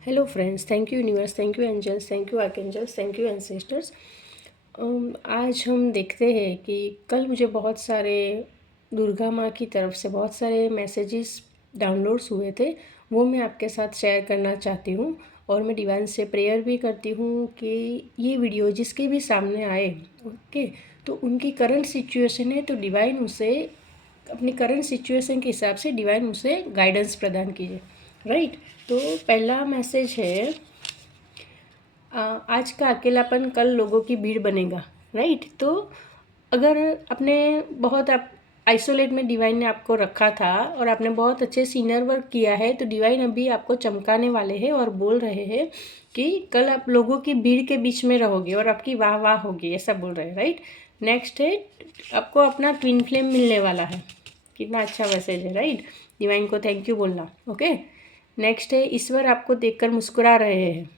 Hello friends, thank you universe, thank you angels, thank you archangels, thank you ancestors. आज हम देखते हैं कि कल मुझे बहुत सारे दुर्गा माँ की तरफ से बहुत सारे मैसेजेस डाउनलोड्स हुए थे। वो मैं आपके साथ शेयर करना चाहती हूँ और मैं डिवाइन से प्रेयर भी करती हूँ कि ये वीडियो जिसके भी सामने आए, ओके, तो उनकी करंट सिचुएशन है तो डिवाइन उसे अपनी करंट सिचुएशन के हिसाब से डिवाइन उसे गाइडेंस प्रदान कीजिए, राइट। तो पहला मैसेज है, आज का अकेलापन कल लोगों की भीड़ बनेगा, राइट। तो अगर आपने बहुत आप आइसोलेट में डिवाइन ने आपको रखा था और आपने बहुत अच्छे सीनियर वर्क किया है, तो डिवाइन अभी आपको चमकाने वाले हैं और बोल रहे हैं कि कल आप लोगों की भीड़ के बीच में रहोगे और आपकी वाह वाह होगी, ऐसा बोल रहे हैं, राइट। नेक्स्ट है, आपको अपना ट्विन फ्लेम मिलने वाला है। कितना अच्छा मैसेज है, राइट। डिवाइन को थैंक यू बोलना, ओके। नेक्स्ट है, ईश्वर आपको देखकर मुस्कुरा रहे हैं,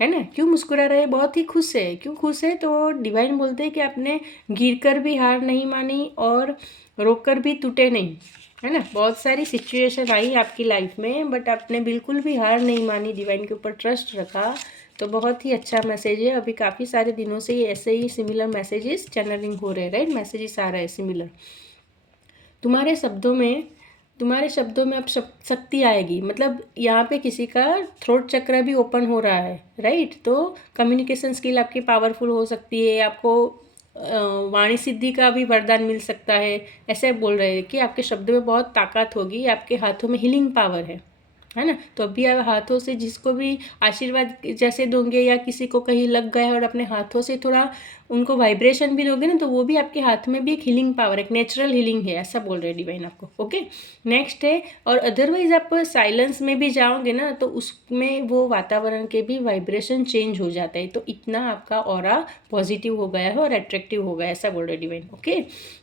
है ना। क्यों मुस्कुरा रहे हैं? बहुत ही खुश है। क्यों खुश है? तो डिवाइन बोलते हैं कि आपने गिर कर भी हार नहीं मानी और रोक कर भी टूटे नहीं, है ना। बहुत सारी सिचुएशन आई आपकी लाइफ में बट आपने बिल्कुल भी हार नहीं मानी, डिवाइन के ऊपर ट्रस्ट रखा। तो बहुत ही अच्छा मैसेज है। अभी काफ़ी सारे दिनों से ऐसे ही सिमिलर मैसेजेस चैनलिंग हो रहे हैं, राइट। मैसेजेस आ रहे हैं सिमिलर। तुम्हारे शब्दों में अब शक्ति आएगी। मतलब यहाँ पे किसी का थ्रोट चक्र भी ओपन हो रहा है, राइट। तो कम्युनिकेशन स्किल आपकी पावरफुल हो सकती है। आपको वाणी सिद्धि का भी वरदान मिल सकता है। ऐसे बोल रहे हैं कि आपके शब्दों में बहुत ताकत होगी, आपके हाथों में हीलिंग पावर है ना। तो अभी आप हाथों से जिसको भी आशीर्वाद जैसे दोगे या किसी को कहीं लग गया है और अपने हाथों से थोड़ा उनको वाइब्रेशन भी दोगे ना, तो वो भी आपके हाथ में भी एक हीलिंग पावर, एक नेचुरल हीलिंग है, ऐसा बोल रहे हैं डिवाइन आपको, ओके। नेक्स्ट है, और अदरवाइज आप साइलेंस में भी जाओगे ना तो उसमें वो वातावरण के भी वाइब्रेशन चेंज हो जाता है। तो इतना आपका ऑरा पॉजिटिव हो गया है और अट्रैक्टिव हो गया है, ऐसा बोल रहे डिवाइन, ओके।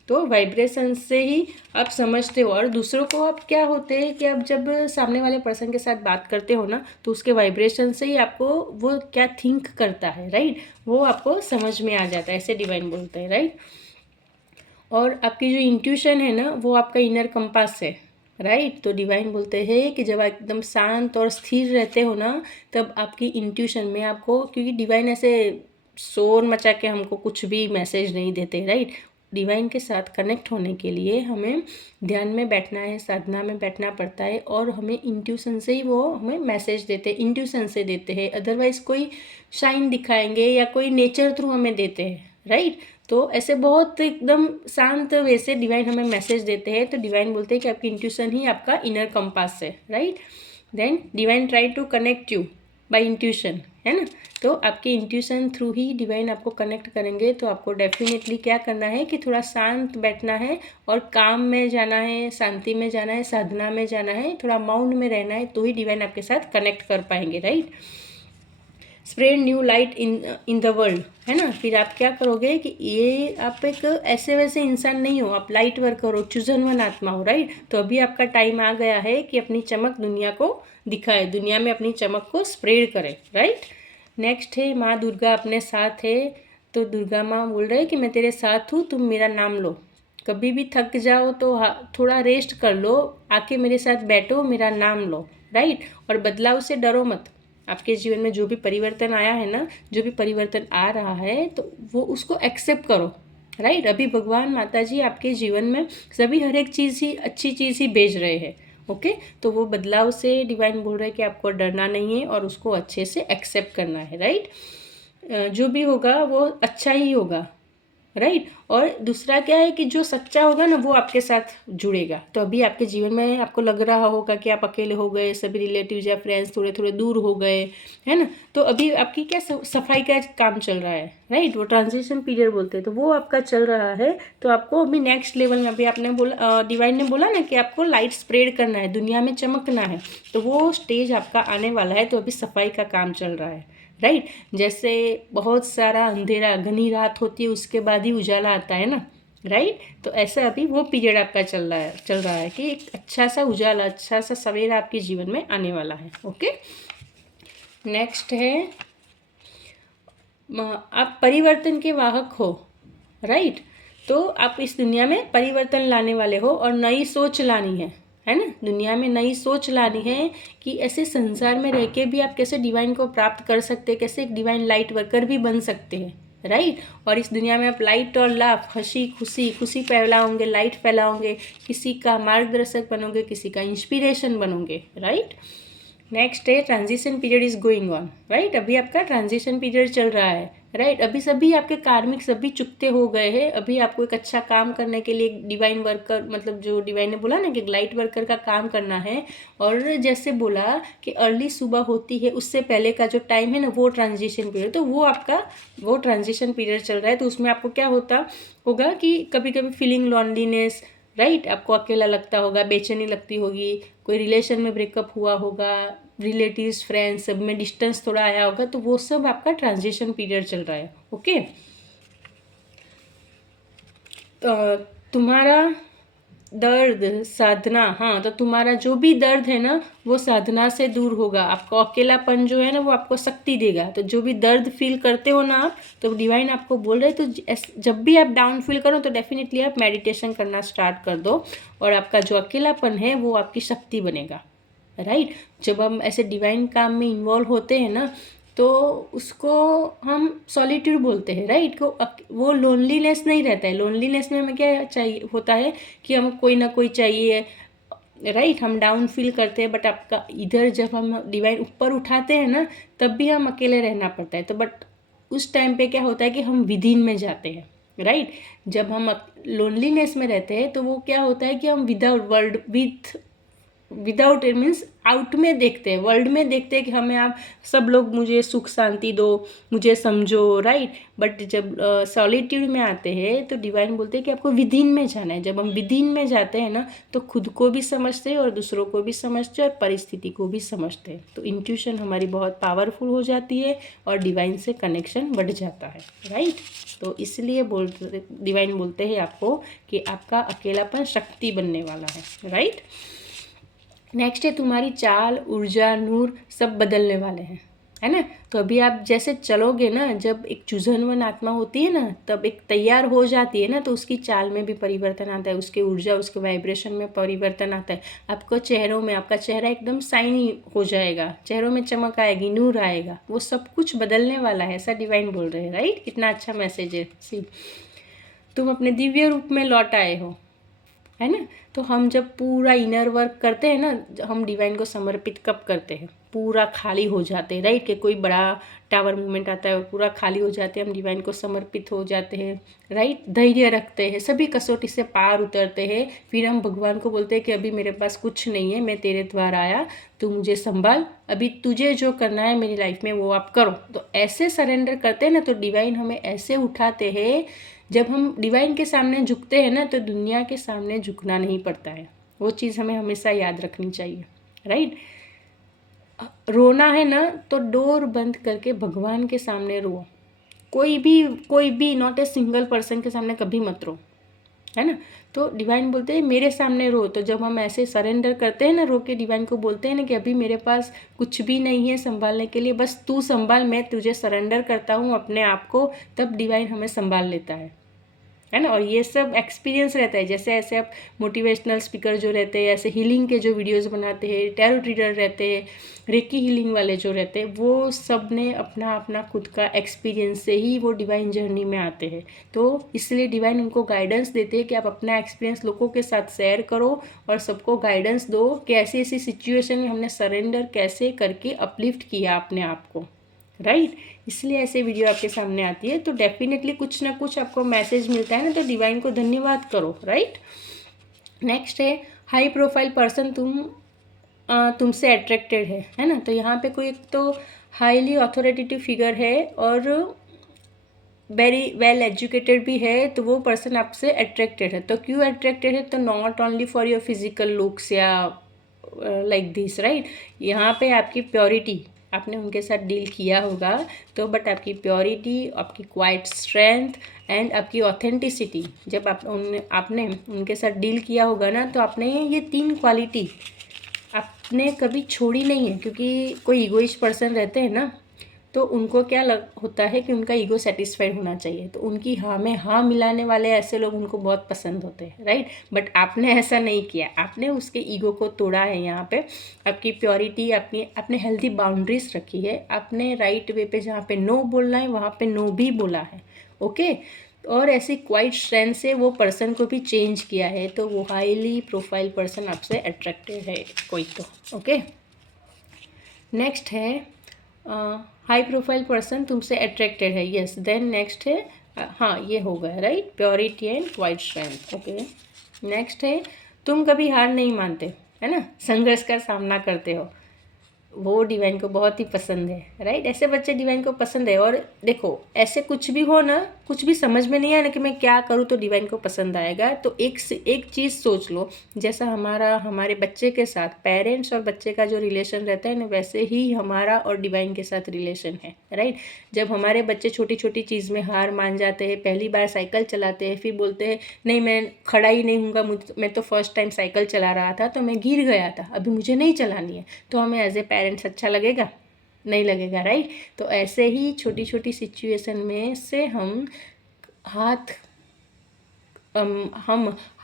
तो वाइब्रेशन से ही आप समझते हो। और दूसरों को आप क्या होते हैं कि आप जब सामने वाले पर्सन के साथ बात करते हो ना, तो उसके वाइब्रेशन से ही आपको वो क्या थिंक करता है, राइट, वो आपको समझ में आ जाता है, ऐसे डिवाइन बोलते हैं, राइट। और आपकी जो इंट्यूशन है ना, वो आपका इनर कंपास है, राइट। तो डिवाइन बोलते हैं कि जब आप एकदम शांत और स्थिर रहते हो ना, तब आपकी इंट्यूशन में आपको, क्योंकि डिवाइन ऐसे शोर मचा के हमको कुछ भी मैसेज नहीं देते, राइट। डिवाइन के साथ कनेक्ट होने के लिए हमें ध्यान में बैठना है, साधना में बैठना पड़ता है और हमें इंट्यूशन से ही वो हमें मैसेज देते हैं, इंट्यूशन से देते हैं। अदरवाइज कोई शाइन दिखाएंगे या कोई नेचर थ्रू हमें देते हैं, राइट। तो ऐसे बहुत एकदम शांत वैसे डिवाइन हमें मैसेज देते हैं। तो डिवाइन बोलते हैं कि आपकी इंट्यूशन ही आपका इनर कंपास है, right. Then divine try to connect you by intuition, है ना। तो आपके इंट्यूशन थ्रू ही डिवाइन आपको कनेक्ट करेंगे। तो आपको डेफिनेटली क्या करना है कि थोड़ा शांत बैठना है और काम में जाना है, शांति में जाना है, साधना में जाना है, थोड़ा मौन में रहना है, तो ही डिवाइन आपके साथ कनेक्ट कर पाएंगे, right. Spread new light in the world, है ना। फिर आप क्या करोगे कि ये आप एक ऐसे वैसे इंसान नहीं हो, आप लाइट वर्क करो, चुजन वन आत्मा हो, राइट। तो अभी आपका टाइम आ गया है कि अपनी चमक दुनिया को दिखाए, दुनिया में अपनी चमक को स्प्रेड करें, राइट। नेक्स्ट है, माँ दुर्गा अपने साथ है। तो दुर्गा माँ बोल रहे हैं कि मैं तेरे साथ हूँ, तुम मेरा नाम लो। कभी भी थक जाओ तो थोड़ा रेस्ट कर लो, आके मेरे साथ बैठो, मेरा नाम लो, राइट। और बदलाव से डरो मत। आपके जीवन में जो भी परिवर्तन आया है ना, जो भी परिवर्तन आ रहा है, तो वो उसको एक्सेप्ट करो, राइट। अभी भगवान माता जी आपके जीवन में सभी हर एक चीज़ ही, अच्छी चीज़ ही भेज रहे हैं, ओके। तो वो बदलाव से डिवाइन बोल रहे हैं कि आपको डरना नहीं है और उसको अच्छे से एक्सेप्ट करना है, राइट। जो भी होगा वो अच्छा ही होगा, राइट। और दूसरा क्या है कि जो सच्चा होगा ना, वो आपके साथ जुड़ेगा। तो अभी आपके जीवन में आपको लग रहा होगा कि आप अकेले हो गए, सभी रिलेटिव्स या फ्रेंड्स थोड़े थोड़े दूर हो गए, है ना। तो अभी आपकी क्या सफाई का काम चल रहा है, राइट। वो ट्रांजिशन पीरियड बोलते हैं, तो वो आपका चल रहा है। तो आपको अभी नेक्स्ट लेवल में, अभी आपने बोला, डिवाइन ने बोला ना कि आपको लाइट स्प्रेड करना है, दुनिया में चमकना है, तो वो स्टेज आपका आने वाला है। तो अभी सफाई का काम चल रहा है, राइट। जैसे बहुत सारा अंधेरा, घनी रात होती है, उसके बाद ही उजाला आता है ना, राइट। तो ऐसा अभी वो पीरियड आपका चल रहा है कि एक अच्छा सा उजाला, अच्छा सा सवेरा आपके जीवन में आने वाला है, ओके। नेक्स्ट है, आप परिवर्तन के वाहक हो, राइट। तो आप इस दुनिया में परिवर्तन लाने वाले हो और नई सोच लानी है, है ना, दुनिया में नई सोच लानी है कि ऐसे संसार में रह के भी आप कैसे डिवाइन को प्राप्त कर सकते हैं, कैसे एक डिवाइन लाइट वर्कर भी बन सकते हैं, राइट। और इस दुनिया में आप लाइट और लाफ, हंसी खुशी खुशी फैलाओगे, लाइट फैलाओगे, किसी का मार्गदर्शक बनोगे, किसी का इंस्पिरेशन बनोगे, राइट। नेक्स्ट है transition period is going on, right. अभी आपका ट्रांजिशन पीरियड चल रहा है, राइट। अभी सभी आपके कार्मिक सभी चुकते हो गए हैं। अभी आपको एक अच्छा काम करने के लिए डिवाइन वर्कर, मतलब जो डिवाइन ने बोला ना कि लाइट वर्कर का काम करना है, और जैसे बोला कि अर्ली सुबह होती है उससे पहले का जो टाइम है ना, वो ट्रांजिशन पीरियड, तो वो आपका वो ट्रांजिशन पीरियड चल रहा है। तो उसमें आपको क्या होता होगा कि कभी कभी फीलिंग लॉनलीनेस, राइट, आपको अकेला लगता होगा, बेचैनी लगती होगी, कोई रिलेशन में ब्रेकअप हुआ होगा, रिलेटिव्स फ्रेंड्स सब में डिस्टेंस थोड़ा आया होगा, तो वो सब आपका ट्रांजिशन पीरियड चल रहा है, ओके। तो तुम्हारा दर्द साधना, हाँ, तो तुम्हारा जो भी दर्द है ना वो साधना से दूर होगा। आपको अकेलापन जो है ना वो आपको शक्ति देगा। तो जो भी दर्द फील करते हो ना आप, तो डिवाइन आपको बोल रहे हैं, तो जब भी आप डाउन फील करो तो डेफिनेटली आप मेडिटेशन करना स्टार्ट कर दो, और आपका जो अकेलापन है वो आपकी शक्ति बनेगा, राइट। जब हम ऐसे डिवाइन काम में इन्वॉल्व होते हैं ना, तो उसको हम सॉलिट्यूड बोलते हैं, राइट। को वो लोनलीनेस नहीं रहता है। लोनलीनेस में हमें क्या चाहिए होता है कि हम कोई ना कोई चाहिए, राइट। हम डाउन फील करते हैं, बट आपका इधर जब हम डिवाइन ऊपर उठाते हैं ना, तब भी हम अकेले रहना पड़ता है। तो बट उस टाइम पे क्या होता है कि हम विदिन में जाते हैं, राइट। जब हम लोनलीनेस में रहते हैं तो वो क्या होता है कि हम without world without it means out में देखते हैं, वर्ल्ड में देखते हैं कि हमें आप सब लोग मुझे सुख शांति दो, मुझे समझो, राइट। बट जब सॉलिट्यूड में आते हैं तो डिवाइन बोलते हैं कि आपको विदिन में जाना है। जब हम विदिन में जाते हैं ना, तो खुद को भी समझते हैं और दूसरों को भी समझते हैं और परिस्थिति को भी समझते हैं। तो इंट्यूशन हमारी बहुत पावरफुल हो जाती है और डिवाइन से कनेक्शन बढ़ जाता है, राइट। तो इसलिए डिवाइन बोलते हैं आपको कि आपका अकेलापन शक्ति बनने वाला है, राइट। नेक्स्ट है तुम्हारी चाल, ऊर्जा, नूर सब बदलने वाले हैं, है ना। तो अभी आप जैसे चलोगे ना, जब एक चुजनवन आत्मा होती है ना, तब एक तैयार हो जाती है ना, तो उसकी चाल में भी परिवर्तन आता है, उसके ऊर्जा, उसके वाइब्रेशन में परिवर्तन आता है। आपको चेहरों में, आपका चेहरा एकदम शाइनी हो जाएगा, चेहरों में चमक आएगी, नूर आएगा, वो सब कुछ बदलने वाला है, ऐसा डिवाइन बोल रहे हैं, राइट। कितना अच्छा मैसेज है। सी, तुम अपने दिव्य रूप में लौट आए हो, है ना। तो हम जब पूरा इनर वर्क करते हैं ना, हम डिवाइन को समर्पित कब करते हैं, पूरा खाली हो जाते हैं, राइट। कि कोई बड़ा टावर मूवमेंट आता है और पूरा खाली हो जाते हैं, हम डिवाइन को समर्पित हो जाते हैं, राइट। धैर्य रखते हैं, सभी कसौटी से पार उतरते हैं, फिर हम भगवान को बोलते हैं कि अभी मेरे पास कुछ नहीं है, मैं तेरे द्वारा आया, तू मुझे संभाल, अभी तुझे जो करना है मेरी लाइफ में वो आप करो। तो ऐसे सरेंडर करते हैं ना, तो डिवाइन हमें ऐसे उठाते हैं। जब हम डिवाइन के सामने झुकते हैं ना, तो दुनिया के सामने झुकना नहीं पड़ता है। वो चीज़ हमें हमेशा याद रखनी चाहिए, राइट। रोना है ना, तो डोर बंद करके भगवान के सामने रो। कोई भी नॉट ए सिंगल पर्सन के सामने कभी मत रो, है ना। तो डिवाइन बोलते हैं मेरे सामने रो। तो जब हम ऐसे सरेंडर करते हैं ना, रो के डिवाइन को बोलते हैं ना कि अभी मेरे पास कुछ भी नहीं है संभालने के लिए, बस तू संभाल, मैं तुझे सरेंडर करता हूँ अपने आप को, तब डिवाइन हमें संभाल लेता है ना। और ये सब एक्सपीरियंस रहता है। जैसे ऐसे आप मोटिवेशनल स्पीकर जो रहते हैं, ऐसे हीलिंग के जो वीडियोस बनाते हैं, टैरो रीडर रहते हैं, रेकी हीलिंग वाले जो रहते हैं, वो सब ने अपना अपना खुद का एक्सपीरियंस से ही वो डिवाइन जर्नी में आते हैं। तो इसलिए डिवाइन उनको गाइडेंस देते हैं कि आप अपना एक्सपीरियंस लोगों के साथ शेयर करो और सबको गाइडेंस दो कि ऐसी ऐसी सिचुएशन में हमने सरेंडर कैसे करके अपलिफ्ट किया अपने आप को, राइट। इसलिए ऐसे वीडियो आपके सामने आती है। तो डेफिनेटली कुछ ना कुछ आपको मैसेज मिलता है ना, तो डिवाइन को धन्यवाद करो, राइट। नेक्स्ट है हाई प्रोफाइल पर्सन, तुमसे अट्रैक्टेड है ना। तो यहाँ पे कोई एक तो हाईली अथॉरिटेटिव फिगर है और वेरी वेल एजुकेटेड भी है, तो वो पर्सन आपसे अट्रैक्टेड है। तो क्यों अट्रैक्टेड है, तो not only for your physical looks या लाइक दिस, राइट। यहाँ पे आपकी प्योरिटी, आपने उनके साथ डील किया होगा तो, बट आपकी प्योरिटी, आपकी क्वाइट स्ट्रेंथ एंड आपकी ऑथेंटिसिटी, जब आपने उनके साथ डील किया होगा ना, तो आपने ये 3 क्वालिटी आपने कभी छोड़ी नहीं है। क्योंकि कोई इगोइस्ट पर्सन रहते हैं ना, तो उनको क्या होता है कि उनका ईगो सेटिस्फाइड होना चाहिए, तो उनकी हाँ में हाँ मिलाने वाले ऐसे लोग उनको बहुत पसंद होते हैं, राइट। बट आपने ऐसा नहीं किया, आपने उसके ईगो को तोड़ा है। यहाँ पे आपकी प्योरिटी, आपने हेल्दी बाउंड्रीज रखी है, आपने राइट वे पे जहाँ पे नो बोलना है वहाँ पे नो भी बोला है, ओके। और ऐसी क्वाइट स्ट्रेंथ से वो पर्सन को भी चेंज किया है, तो वो हाईली प्रोफाइल पर्सन आपसे अट्रैक्टेड है कोई तो, ओके। नेक्स्ट है हाई प्रोफाइल पर्सन तुमसे अट्रैक्टेड है, यस। देन नेक्स्ट है हाँ ये हो गया, right, purity and quite strength, okay. Next है तुम कभी हार नहीं मानते, है ना, संघर्ष का सामना करते हो, वो डिवाइन को बहुत ही पसंद है, राइट। ऐसे बच्चे डिवाइन को पसंद है। और देखो ऐसे कुछ भी हो ना, कुछ भी समझ में नहीं आया ना कि मैं क्या करूँ तो डिवाइन को पसंद आएगा, तो एक चीज़ सोच लो, जैसा हमारे बच्चे के साथ पेरेंट्स और बच्चे का जो रिलेशन रहता है ना, वैसे ही हमारा और डिवाइन के साथ रिलेशन है, राइट। जब हमारे बच्चे छोटी छोटी चीज़ में हार मान जाते हैं, पहली बार साइकिल चलाते हैं, फिर बोलते हैं नहीं मैं खड़ा ही नहीं हूँगा, मैं तो फर्स्ट टाइम साइकिल चला रहा था तो मैं गिर गया था, अभी मुझे नहीं चलानी है, तो हमें एज ए पेरेंट्स अच्छा लगेगा? नहीं लगेगा, राइट। तो ऐसे ही छोटी छोटी सिचुएशन में से हम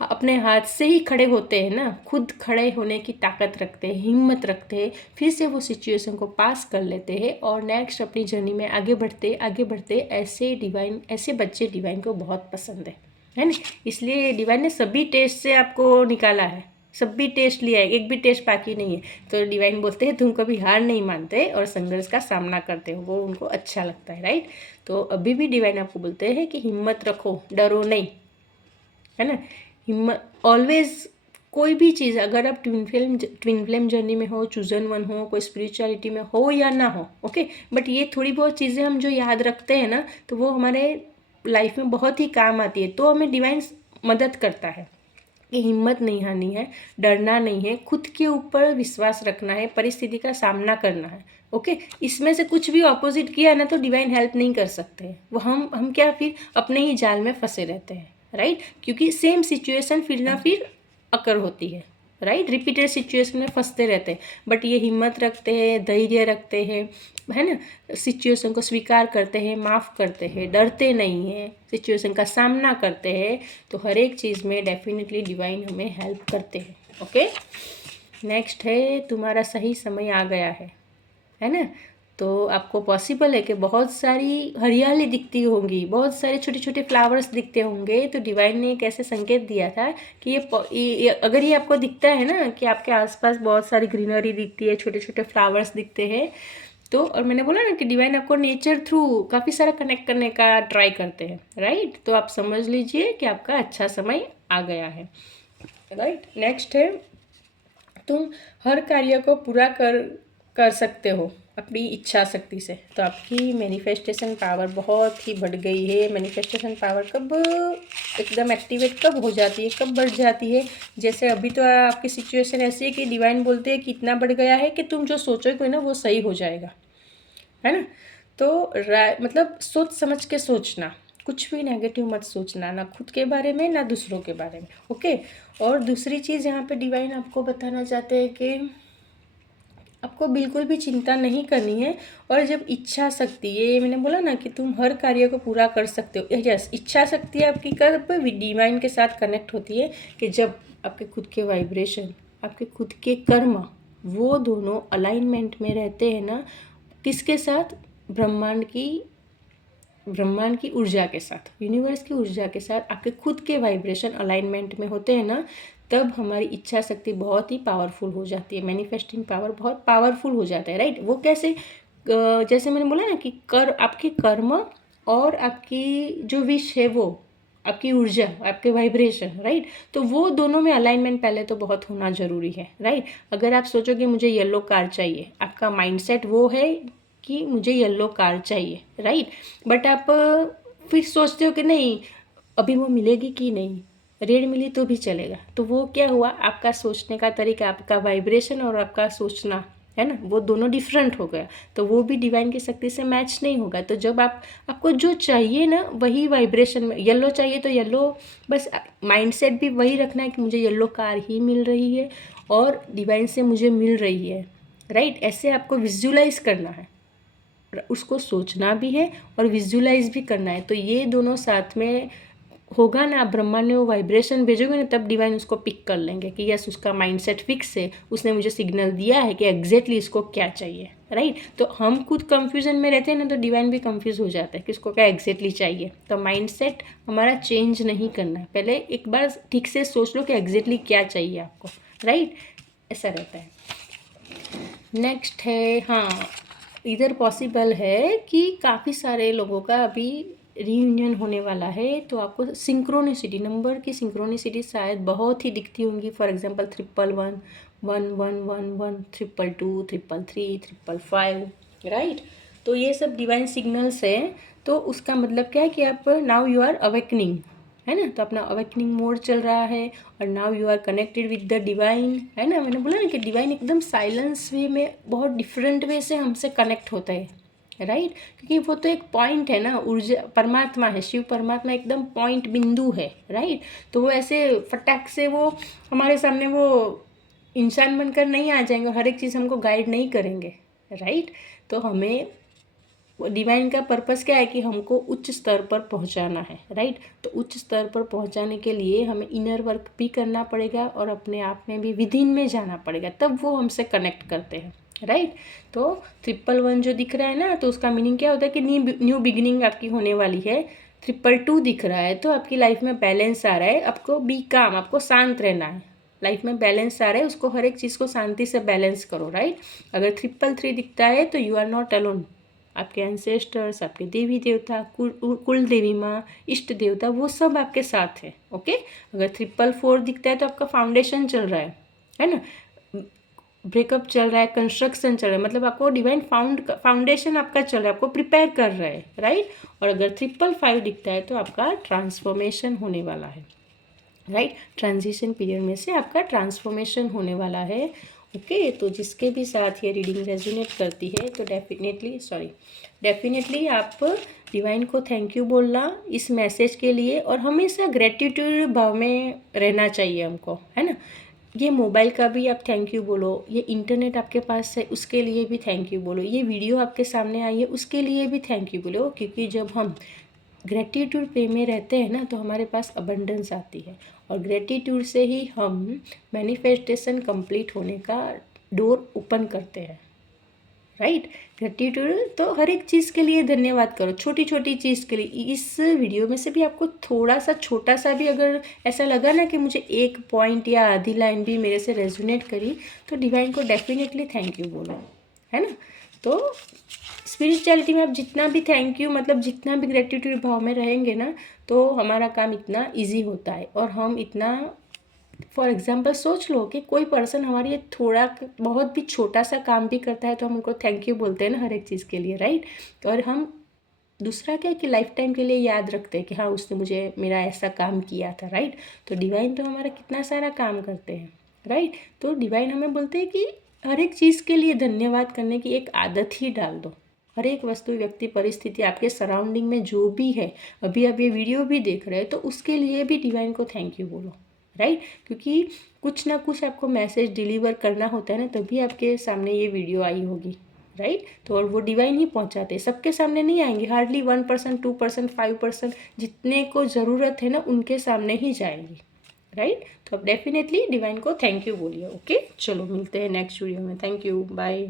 अपने हाथ से ही खड़े होते हैं ना, खुद खड़े होने की ताकत रखते हैं, हिम्मत रखते हैं, फिर से वो सिचुएशन को पास कर लेते हैं और नेक्स्ट अपनी जर्नी में आगे बढ़ते ऐसे बच्चे डिवाइन को बहुत पसंद है ना। इसलिए डिवाइन ने सभी टेस्ट से आपको निकाला है, सभी टेस्ट लिया है, एक भी टेस्ट बाकी नहीं है। तो डिवाइन बोलते हैं तुम कभी हार नहीं मानते और संघर्ष का सामना करते हो, वो उनको अच्छा लगता है, राइट। तो अभी भी डिवाइन आपको बोलते हैं कि हिम्मत रखो, डरो नहीं, है ना। हिम्मत ऑलवेज, कोई भी चीज़ अगर आप ट्विन फ्लेम जर्नी में हो, चूजन वन हो, कोई स्पिरिचुअलिटी में हो या ना हो, ओके, बट ये थोड़ी बहुत चीज़ें हम जो याद रखते हैं ना, तो वो हमारे लाइफ में बहुत ही काम आती है। तो हमें डिवाइन मदद करता है कि हिम्मत नहीं हारनी है, डरना नहीं है, खुद के ऊपर विश्वास रखना है, परिस्थिति का सामना करना है, ओके। इसमें से कुछ भी ऑपोजिट किया ना तो डिवाइन हेल्प नहीं कर सकते, वो हम क्या फिर अपने ही जाल में फंसे रहते हैं, राइट। क्योंकि सेम सिचुएशन फिर ना फिर अकर होती है, राइट, रिपीटेड सिचुएशन में फंसते रहते हैं। बट ये हिम्मत रखते हैं, धैर्य रखते हैं, है ना, सिचुएशन को स्वीकार करते हैं, माफ़ करते हैं, डरते नहीं हैं, सिचुएशन का सामना करते हैं, तो हर एक चीज़ में डेफिनेटली डिवाइन हमें हेल्प करते हैं, ओके। नेक्स्ट है तुम्हारा सही समय आ गया है ना। तो आपको पॉसिबल है कि बहुत सारी हरियाली दिखती होंगी, बहुत सारे छोटे छोटे फ्लावर्स दिखते होंगे। तो डिवाइन ने एक ऐसे संकेत दिया था कि अगर ये आपको दिखता है ना कि आपके आसपास बहुत सारी ग्रीनरी दिखती है, छोटे छोटे फ्लावर्स दिखते हैं, तो और मैंने बोला ना कि डिवाइन आपको नेचर थ्रू काफ़ी सारा कनेक्ट करने का ट्राई करते हैं, राइट। तो आप समझ लीजिए कि आपका अच्छा समय आ गया है, राइट। नेक्स्ट है तुम हर कार्य को पूरा कर सकते हो अपनी इच्छा शक्ति से। तो आपकी मैनिफेस्टेशन पावर बहुत ही बढ़ गई है। मैनिफेस्टेशन पावर कब एकदम एक्टिवेट कब हो जाती है, कब बढ़ जाती है? जैसे अभी तो आपकी सिचुएशन ऐसी है कि डिवाइन बोलते हैं कि इतना बढ़ गया है कि तुम जो सोचोगे ना वो सही हो जाएगा, है ना। तो मतलब सोच समझ के सोचना, कुछ भी नेगेटिव मत सोचना, ना खुद के बारे में ना दूसरों के बारे में, ओके। और दूसरी चीज़ यहाँ पे डिवाइन आपको बताना चाहते हैं कि आपको बिल्कुल भी चिंता नहीं करनी है। और जब इच्छा शक्ति, ये मैंने बोला ना कि तुम हर कार्य को पूरा कर सकते हो, यस, इच्छा शक्ति आपकी कब डिवाइन के साथ कनेक्ट होती है कि जब आपके खुद के वाइब्रेशन, आपके खुद के कर्म, वो दोनों अलाइनमेंट में रहते हैं ना, किसके साथ? ब्रह्मांड की ऊर्जा के साथ, यूनिवर्स की ऊर्जा के साथ आपके खुद के वाइब्रेशन अलाइनमेंट में होते हैं ना, तब हमारी इच्छा शक्ति बहुत ही पावरफुल हो जाती है, मैनिफेस्टिंग पावर बहुत पावरफुल हो जाता है, राइट। वो कैसे? जैसे मैंने बोला ना कि आपके कर्म और आपकी जो विश है, वो आपकी ऊर्जा, आपके वाइब्रेशन, राइट। तो वो दोनों में अलाइनमेंट पहले तो बहुत होना ज़रूरी है, राइट। अगर आप सोचोगे मुझे येलो कार चाहिए, आपका माइंडसेट वो है कि मुझे येलो कार चाहिए, राइट। बट आप फिर सोचते हो कि नहीं अभी वो मिलेगी कि नहीं, रेड मिली तो भी चलेगा। तो वो क्या हुआ? आपका सोचने का तरीका, आपका वाइब्रेशन और आपका सोचना, है ना, वो दोनों डिफरेंट हो गया, तो वो भी डिवाइन की शक्ति से मैच नहीं होगा। तो जब आपको जो चाहिए ना वही वाइब्रेशन में, येलो चाहिए तो येलो, बस माइंडसेट भी वही रखना है कि मुझे येलो कार ही मिल रही है और डिवाइन से मुझे मिल रही है, राइट। ऐसे आपको विजुलाइज करना है, उसको सोचना भी है और विजुलाइज भी करना है। तो ये दोनों साथ में होगा ना, ब्रह्मांड में वो वाइब्रेशन भेजोगे ना, तब डिवाइन उसको पिक कर लेंगे कि यस उसका माइंडसेट फिक्स है, उसने मुझे सिग्नल दिया है कि एग्जैक्टली इसको क्या चाहिए, राइट। तो हम खुद कंफ्यूजन में रहते हैं ना, तो डिवाइन भी कंफ्यूज हो जाता है कि इसको क्या एग्जैक्टली चाहिए। तो माइंडसेट हमारा चेंज नहीं करना है, पहले एक बार ठीक से सोच लो कि एग्जैक्टली क्या चाहिए आपको, राइट। ऐसा रहता है। नेक्स्ट है, हाँ, इधर पॉसिबल है कि काफ़ी सारे लोगों का अभी रीयूनियन होने वाला है, तो आपको सिंक्रोनिसिटी, नंबर की सिंक्रोनिसिटी शायद बहुत ही दिखती होंगी। For example 111, 1111, 222, 333, 555, right. तो ये सब डिवाइन सिग्नल्स हैं। तो उसका मतलब क्या है कि आप नाउ यू आर अवेकनिंग, है ना। तो अपना अवेकनिंग मोड चल रहा है और now you are connected with the divine, है ना। मैंने बोला ना कि डिवाइन एकदम साइलेंस वे में बहुत डिफरेंट वे से हमसे कनेक्ट होता है, राइट। क्योंकि वो तो एक पॉइंट है ना, ऊर्जा परमात्मा है, शिव परमात्मा एकदम पॉइंट बिंदु है, राइट। तो वो ऐसे फटाक से वो हमारे सामने वो इंसान बनकर नहीं आ जाएंगे, हर एक चीज़ हमको गाइड नहीं करेंगे, राइट। तो हमें डिवाइन का पर्पस क्या है कि हमको उच्च स्तर पर पहुंचाना है, राइट। तो उच्च स्तर पर पहुंचाने के लिए हमें इनर वर्क भी करना पड़ेगा और अपने आप में भी विदिन में जाना पड़ेगा, तब वो हमसे कनेक्ट करते हैं, राइट। तो 111 जो दिख रहा है ना, तो उसका मीनिंग क्या होता है कि न्यू बिगिनिंग आपकी होने वाली है। 222 दिख रहा है तो आपकी लाइफ में बैलेंस आ रहा है, आपको बी काम, आपको शांत रहना है। लाइफ में बैलेंस आ रहा है, उसको हर एक चीज़ को शांति से बैलेंस करो, राइट। अगर 333 दिखता है तो यू आर नॉट अलोन, आपके एंसेस्टर्स, आपके देवी देवता, कुल देवी माँ, इष्ट देवता, वो सब आपके साथ है, ओके। अगर 444 दिखता है तो आपका फाउंडेशन चल रहा है ना, ब्रेकअप चल रहा है, कंस्ट्रक्शन चल रहा है, मतलब आपको डिवाइन फाउंडेशन आपका चल रहा है, आपको प्रिपेयर कर रहा है, राइट। और अगर 555 दिखता है तो आपका ट्रांसफॉर्मेशन होने वाला है, राइट। ट्रांजिशन पीरियड में से आपका ट्रांसफॉर्मेशन होने वाला है, ओके। तो जिसके भी साथ ये रीडिंग रेजोनेट करती है तो डेफिनेटली आप डिवाइन को थैंक यू बोलना इस मैसेज के लिए, और हमेशा ग्रेटिट्यूड भाव में रहना चाहिए हमको, है ना। ये मोबाइल का भी आप थैंक यू बोलो, ये इंटरनेट आपके पास है उसके लिए भी थैंक यू बोलो, ये वीडियो आपके सामने आई है उसके लिए भी थैंक यू बोलो। क्योंकि जब हम ग्रेटिट्यूड पे में रहते हैं ना, तो हमारे पास अबंडेंस आती है, और ग्रेटिट्यूड से ही हम मैनिफेस्टेशन कंप्लीट होने का डोर ओपन करते हैं, राइट। ग्रेटिट्यूड तो हर एक चीज़ के लिए धन्यवाद करो, छोटी छोटी चीज़ के लिए। इस वीडियो में से भी आपको थोड़ा सा छोटा सा भी अगर ऐसा लगा ना कि मुझे एक पॉइंट या आधी लाइन भी मेरे से रेजोनेट करी, तो डिवाइन को डेफिनेटली थैंक यू बोलो, है ना। तो स्पिरिचुअलिटी में आप जितना भी थैंक यू, मतलब जितना भी ग्रेटिट्यूड भाव में रहेंगे ना, तो हमारा काम इतना ईजी होता है, और हम इतना, फॉर एग्जाम्पल सोच लो कि कोई पर्सन हमारी थोड़ा बहुत भी छोटा सा काम भी करता है तो हम उनको थैंक यू बोलते हैं ना हर एक चीज़ के लिए, राइट। और हम दूसरा क्या है कि लाइफ टाइम के लिए याद रखते हैं कि हाँ उसने मुझे मेरा ऐसा काम किया था, राइट। तो डिवाइन तो हमारा कितना सारा काम करते हैं, राइट। तो डिवाइन हमें बोलते हैं कि हर एक चीज़ के लिए धन्यवाद करने की एक आदत ही डाल दो। हर एक वस्तु, व्यक्ति, परिस्थिति, आपके सराउंडिंग में जो भी है, अभी आप ये वीडियो भी देख रहे हैं तो उसके लिए भी डिवाइन को थैंक यू बोलो, राइट। क्योंकि कुछ ना कुछ आपको मैसेज डिलीवर करना होता है ना, तभी आपके सामने ये वीडियो आई होगी, राइट। तो और वो डिवाइन ही पहुंचाते हैं, सबके सामने नहीं आएंगे, हार्डली 1%, 2%, 5%, जितने को ज़रूरत है ना उनके सामने ही जाएंगी, राइट। तो आप डेफिनेटली डिवाइन को थैंक यू बोलिए, ओके। चलो मिलते हैं नेक्स्ट वीडियो में, थैंक यू, बाय।